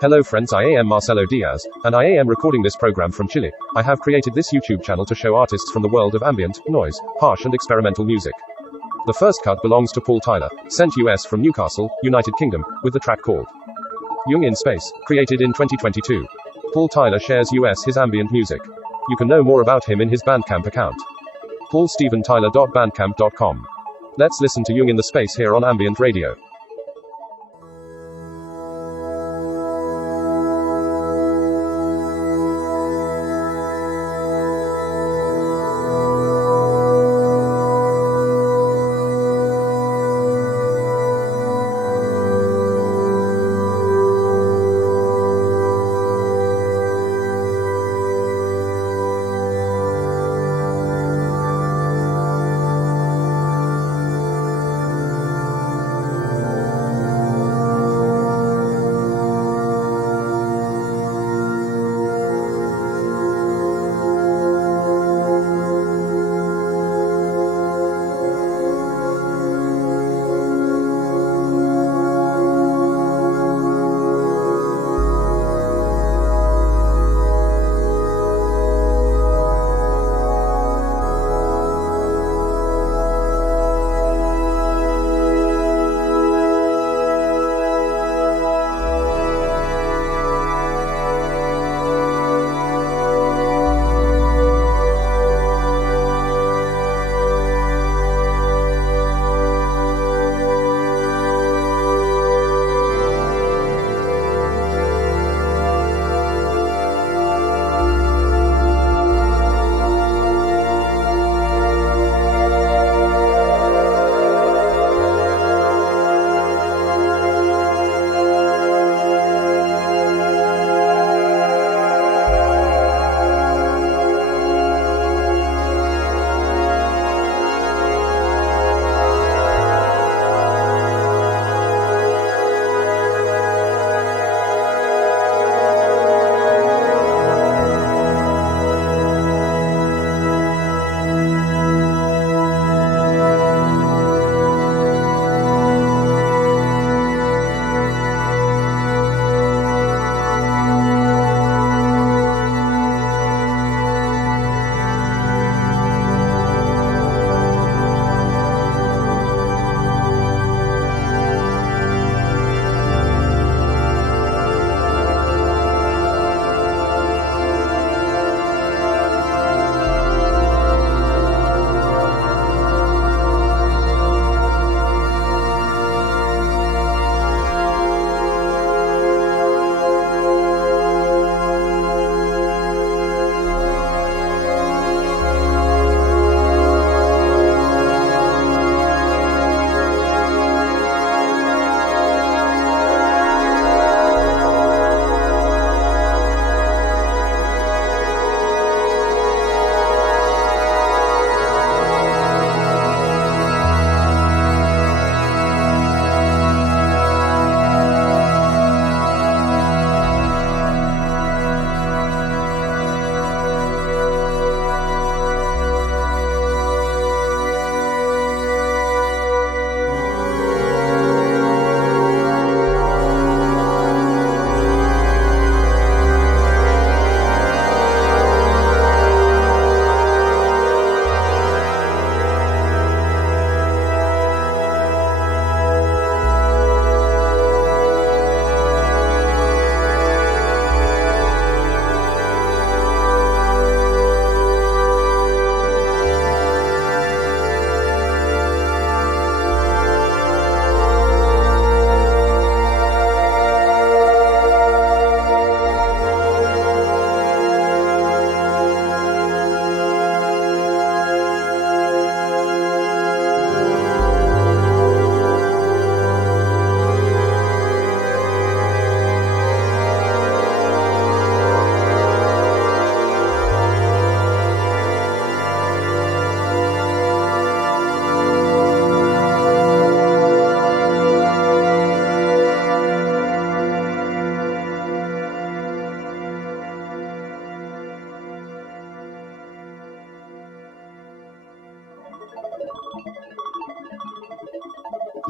Hello friends, I am Marcelo Diaz, and I am recording this program from Chile. I have created this YouTube channel to show artists from the world of ambient, noise, harsh and experimental music. The first cut belongs to Paul Tyler, sent US from Newcastle, United Kingdom, with the track called Jung in Space, created in 2022. Paul Tyler shares US his ambient music. You can know more about him in his Bandcamp account. paulstephentyler.bandcamp.com. Let's listen to Jung in the Space here on Ambient Radio.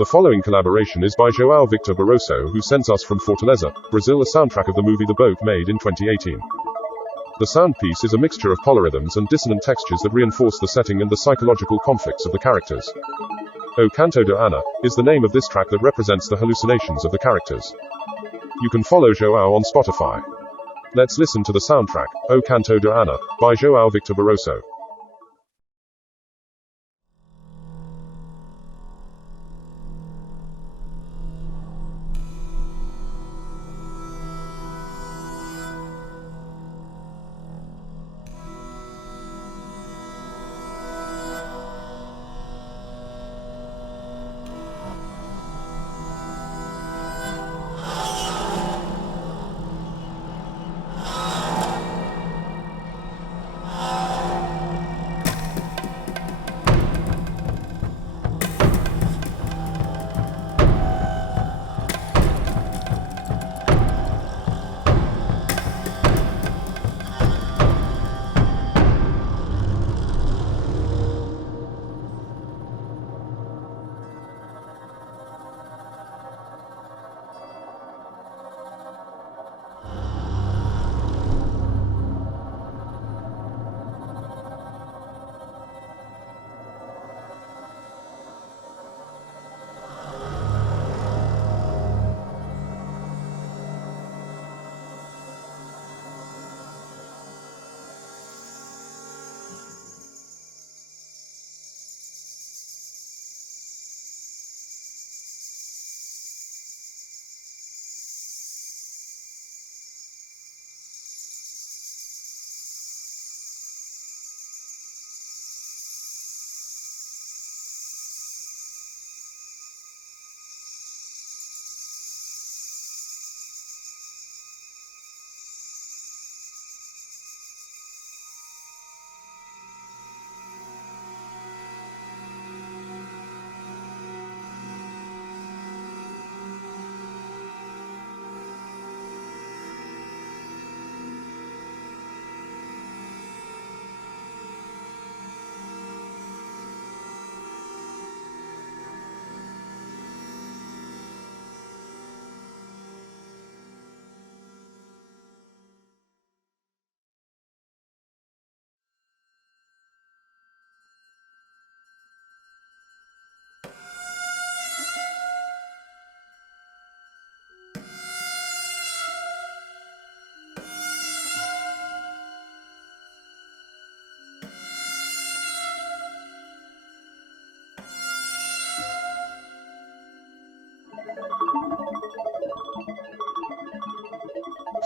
The following collaboration is by Joao Victor Barroso, who sends us from Fortaleza, Brazil, a soundtrack of the movie The Boat, made in 2018. The sound piece is a mixture of polyrhythms and dissonant textures that reinforce the setting and the psychological conflicts of the characters. O Canto de Ana is the name of this track that represents the hallucinations of the characters. You can follow Joao on Spotify. Let's listen to the soundtrack, O Canto de Ana, by Joao Victor Barroso.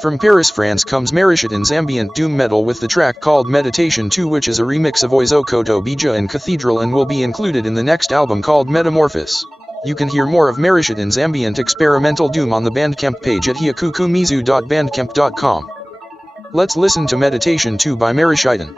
From Paris, France comes Marishiten's ambient doom metal with the track called Meditation 2, which is a remix of Oiseau, Koto, Bija and Cathedral and will be included in the next album called Metamorphosis. You can hear more of Marishiten's ambient experimental doom on the Bandcamp page at hyakukumizu.bandcamp.com. Let's listen to Meditation 2 by Marishiten.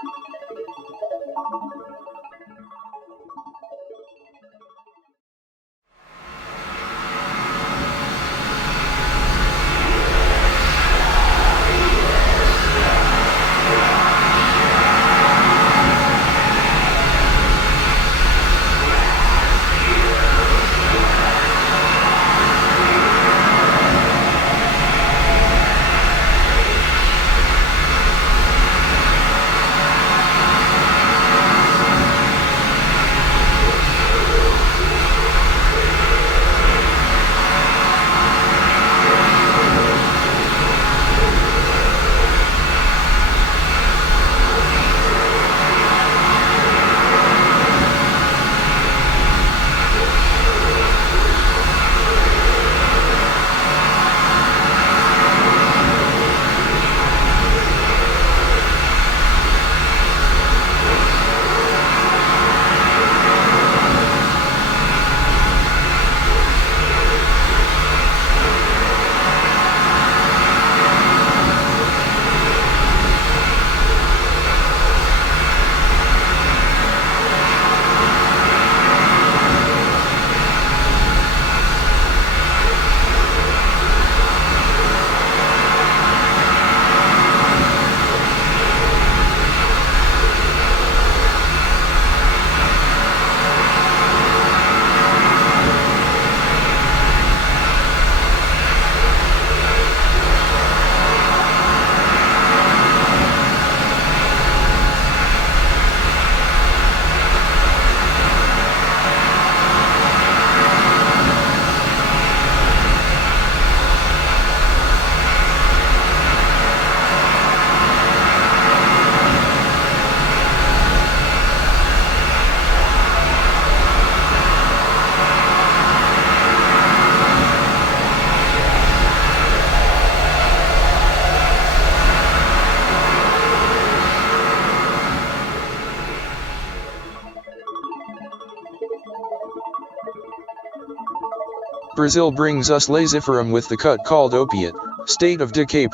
Brazil brings us Laziferum with the cut called Opiate, State of Decay.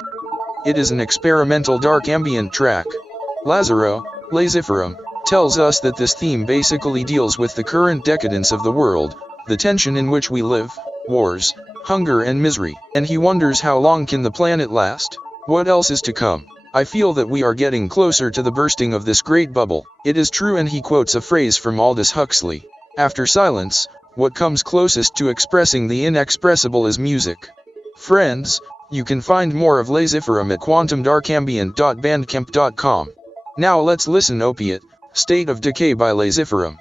It is an experimental dark ambient track. Lázaro, Laziferum, tells us that this theme basically deals with the current decadence of the world, the tension in which we live, wars, hunger and misery, and he wonders how long can the planet last? What else is to come? I feel that we are getting closer to the bursting of this great bubble. It is true, and he quotes a phrase from Aldous Huxley. After silence, what comes closest to expressing the inexpressible is music. Friends, you can find more of Laziferum at quantumdarkambient.bandcamp.com. Now let's listen Opiate, State of Decay by Laziferum.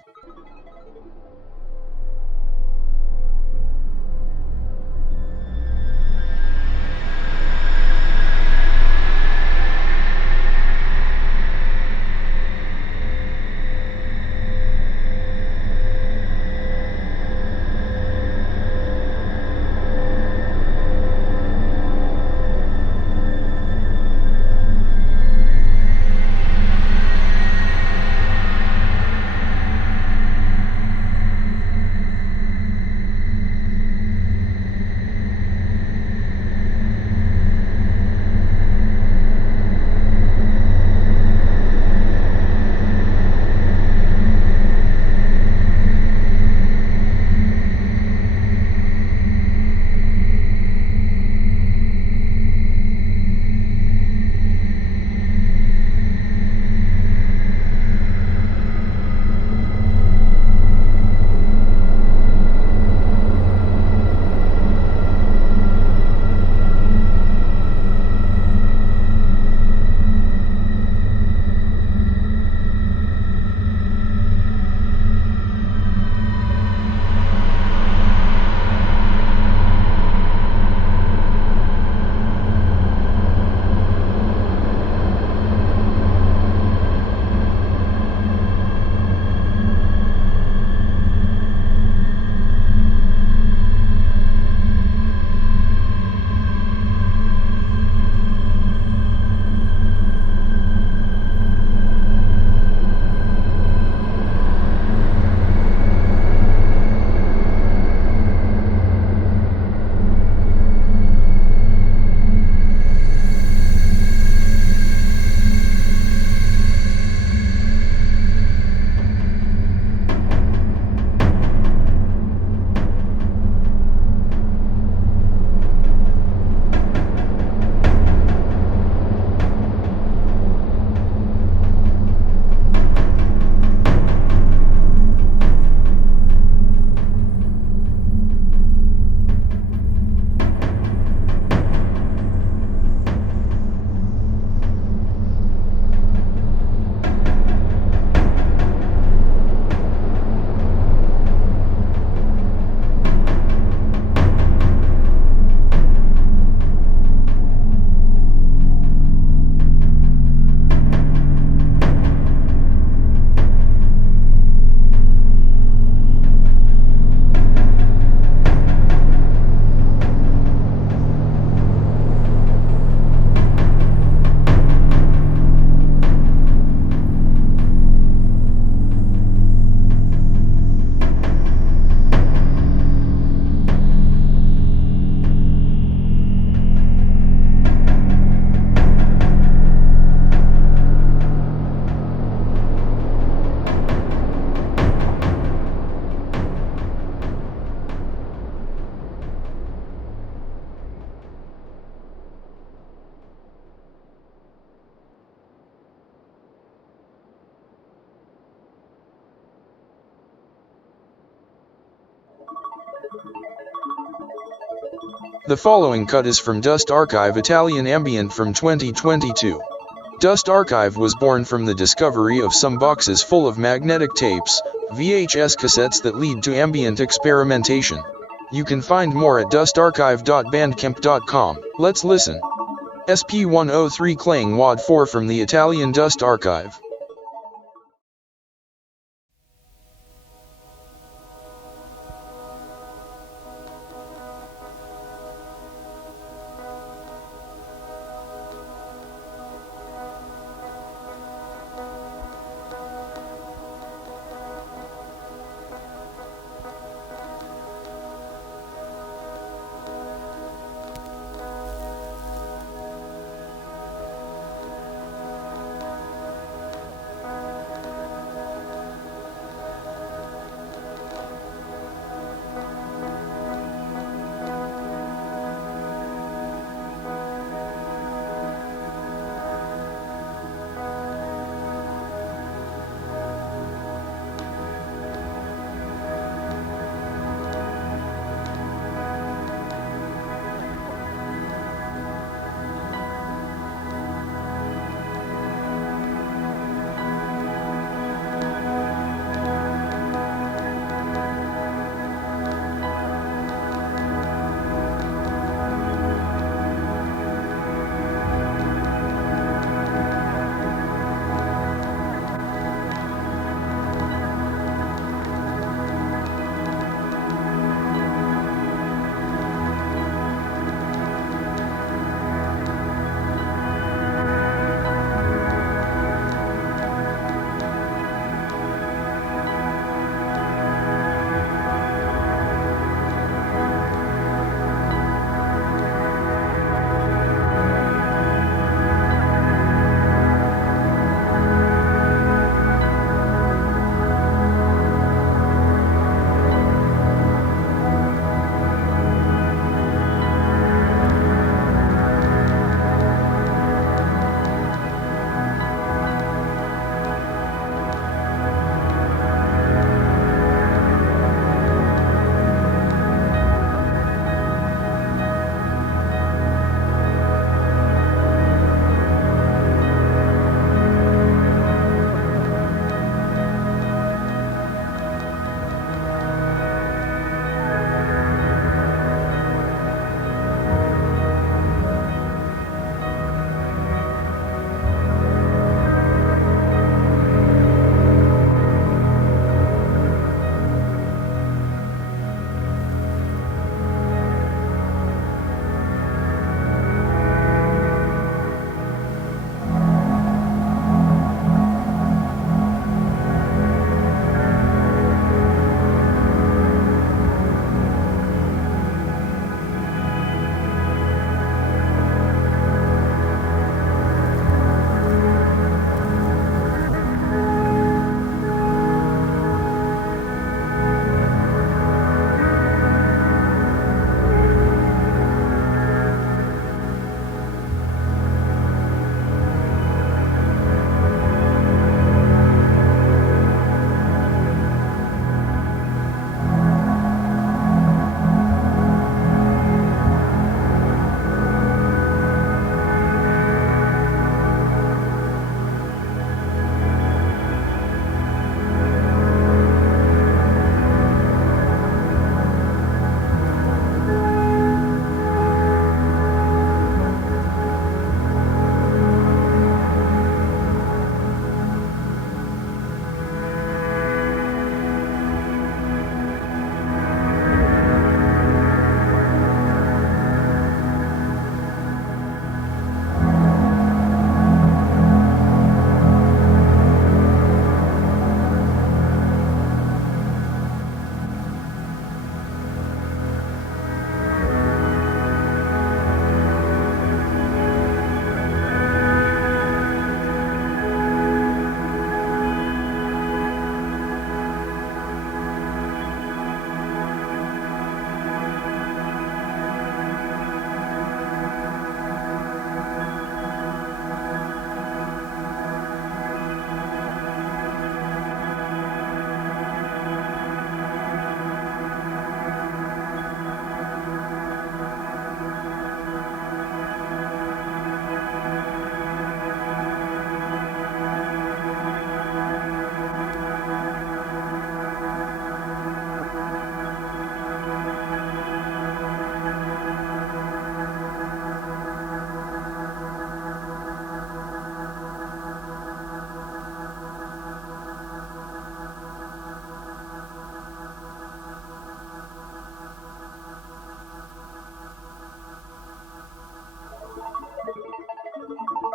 The following cut is from Dust Archive Italian Ambient from 2022. Dust Archive was born from the discovery of some boxes full of magnetic tapes, VHS cassettes that lead to ambient experimentation. You can find more at dustarchive.bandcamp.com. Let's listen. SP103 Clang WAD 4 from the Italian Dust Archive.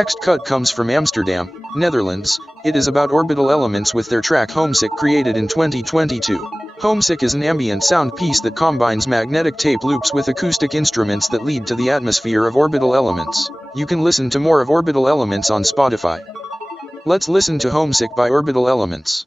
next cut comes from Amsterdam, Netherlands. It is about Orbital Elements with their track Homesick, created in 2022. Homesick is an ambient sound piece that combines magnetic tape loops with acoustic instruments that lead to the atmosphere of Orbital Elements. You can listen to more of Orbital Elements on Spotify. Let's listen to Homesick by Orbital Elements.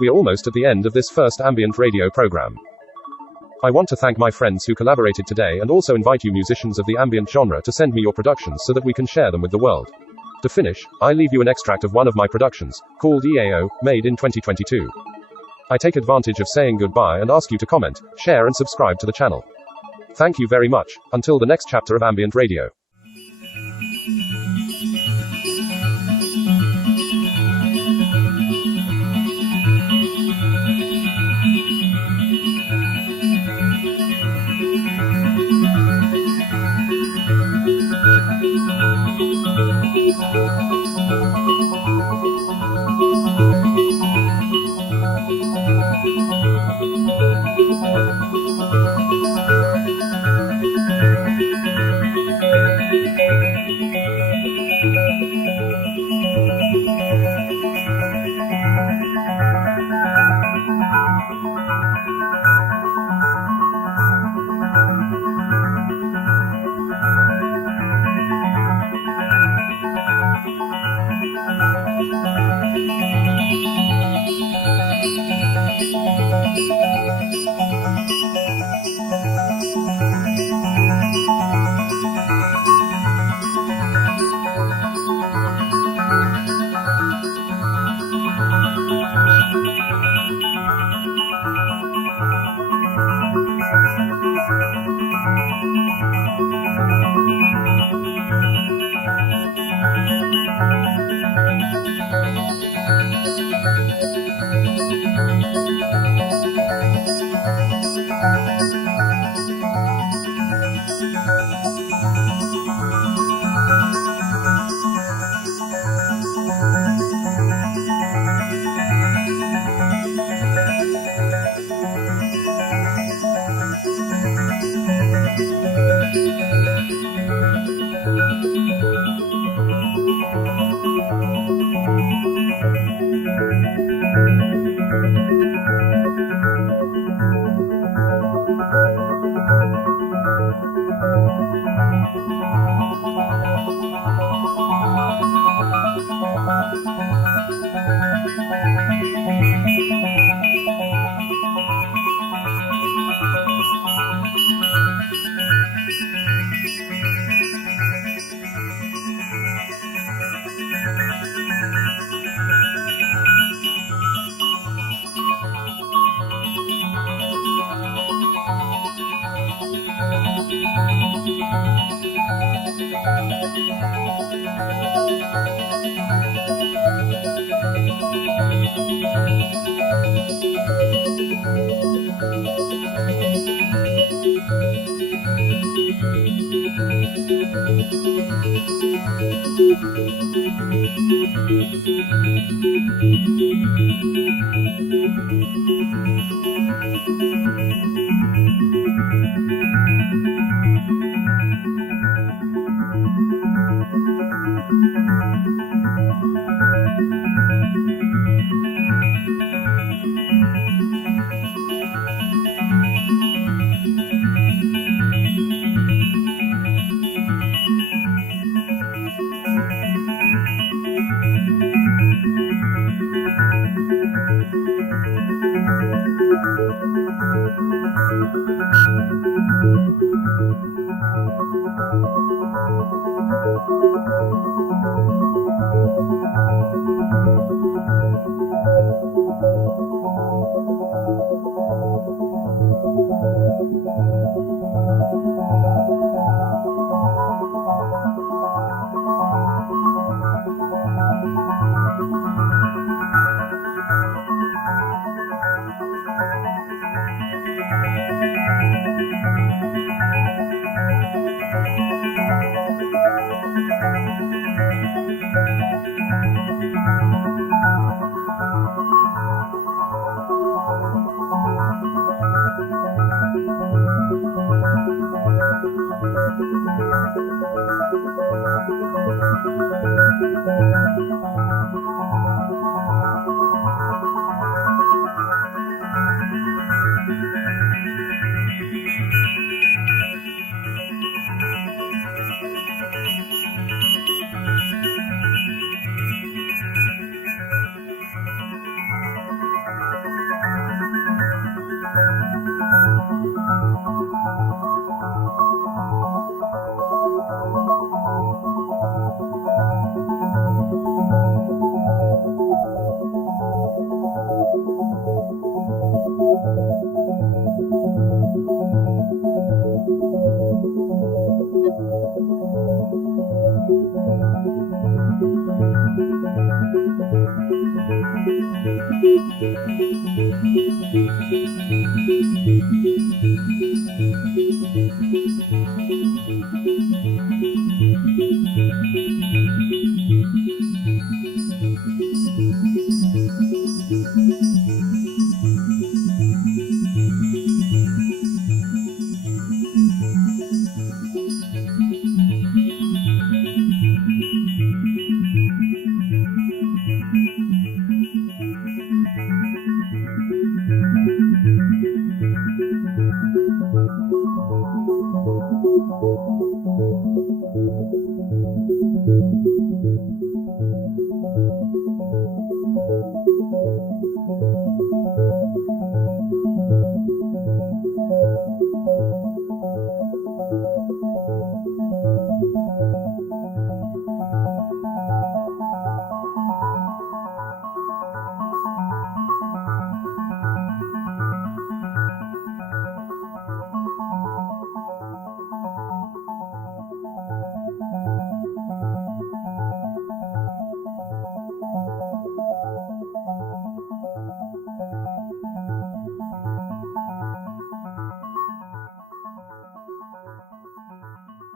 We are almost at the end of this first ambient radio program. I want to thank my friends who collaborated today and also invite you musicians of the ambient genre to send me your productions so that we can share them with the world. To finish, I leave you an extract of one of my productions, called EAO, made in 2022. I take advantage of saying goodbye and ask you to comment, share and subscribe to the channel. Thank you very much. Until the next chapter of Ambient Radio.